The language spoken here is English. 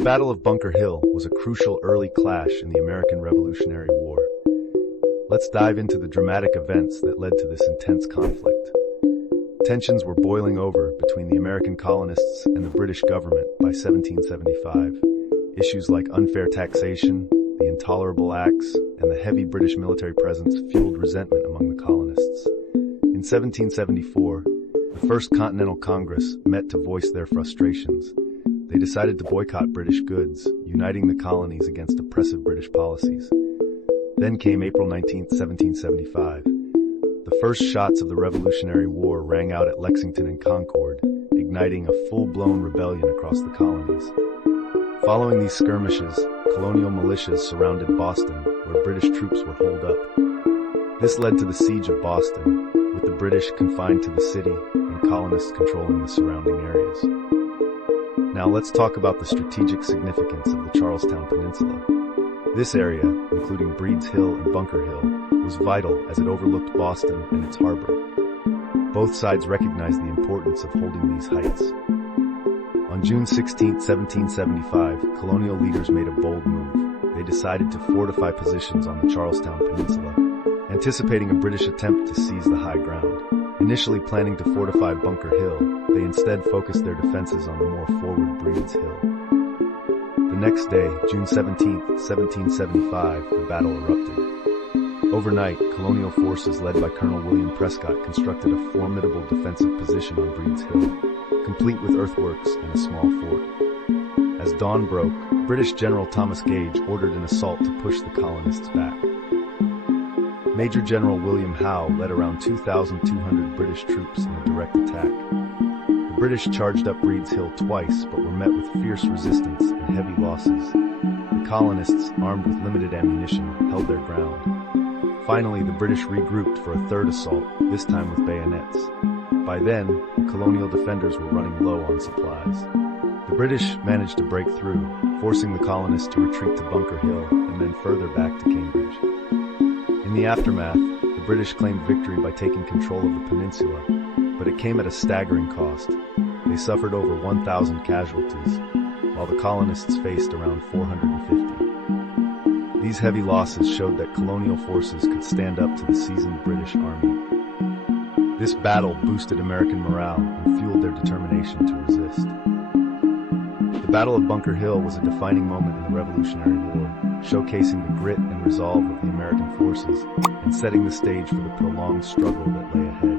The Battle of Bunker Hill was a crucial early clash in the American Revolutionary War. Let's dive into the dramatic events that led to this intense conflict. Tensions were boiling over between the American colonists and the British government by 1775. Issues like unfair taxation, the Intolerable Acts, and the heavy British military presence fueled resentment among the colonists. In 1774, the First Continental Congress met to voice their frustrations. They decided to boycott British goods, uniting the colonies against oppressive British policies. Then came April 19, 1775. The first shots of the Revolutionary War rang out at Lexington and Concord, igniting a full-blown rebellion across the colonies. Following these skirmishes, colonial militias surrounded Boston, where British troops were holed up. This led to the Siege of Boston, with the British confined to the city and colonists controlling the surrounding areas. Now let's talk about the strategic significance of the Charlestown Peninsula. This area, including Breed's Hill and Bunker Hill, was vital as it overlooked Boston and its harbor. Both sides recognized the importance of holding these heights. On June 16, 1775, colonial leaders made a bold move. They decided to fortify positions on the Charlestown Peninsula, anticipating a British attempt to seize the high ground. Initially planning to fortify Bunker Hill, they instead focused their defenses on the more forward Breed's Hill. The next day, June 17, 1775, the battle erupted. Overnight, colonial forces led by Colonel William Prescott constructed a formidable defensive position on Breed's Hill, complete with earthworks and a small fort. As dawn broke, British General Thomas Gage ordered an assault to push the colonists back. Major General William Howe led around 2,200 British troops in a direct attack. The British charged up Breed's Hill twice, but were met with fierce resistance and heavy losses. The colonists, armed with limited ammunition, held their ground. Finally, the British regrouped for a third assault, this time with bayonets. By then, the colonial defenders were running low on supplies. The British managed to break through, forcing the colonists to retreat to Bunker Hill and then further back to Cambridge. In the aftermath, the British claimed victory by taking control of the peninsula, but it came at a staggering cost. They suffered over 1,000 casualties, while the colonists faced around 450. These heavy losses showed that colonial forces could stand up to the seasoned British army. This battle boosted American morale and fueled their determination to resist. The Battle of Bunker Hill was a defining moment in the Revolutionary War, showcasing the grit and resolve of the American forces and setting the stage for the prolonged struggle that lay ahead.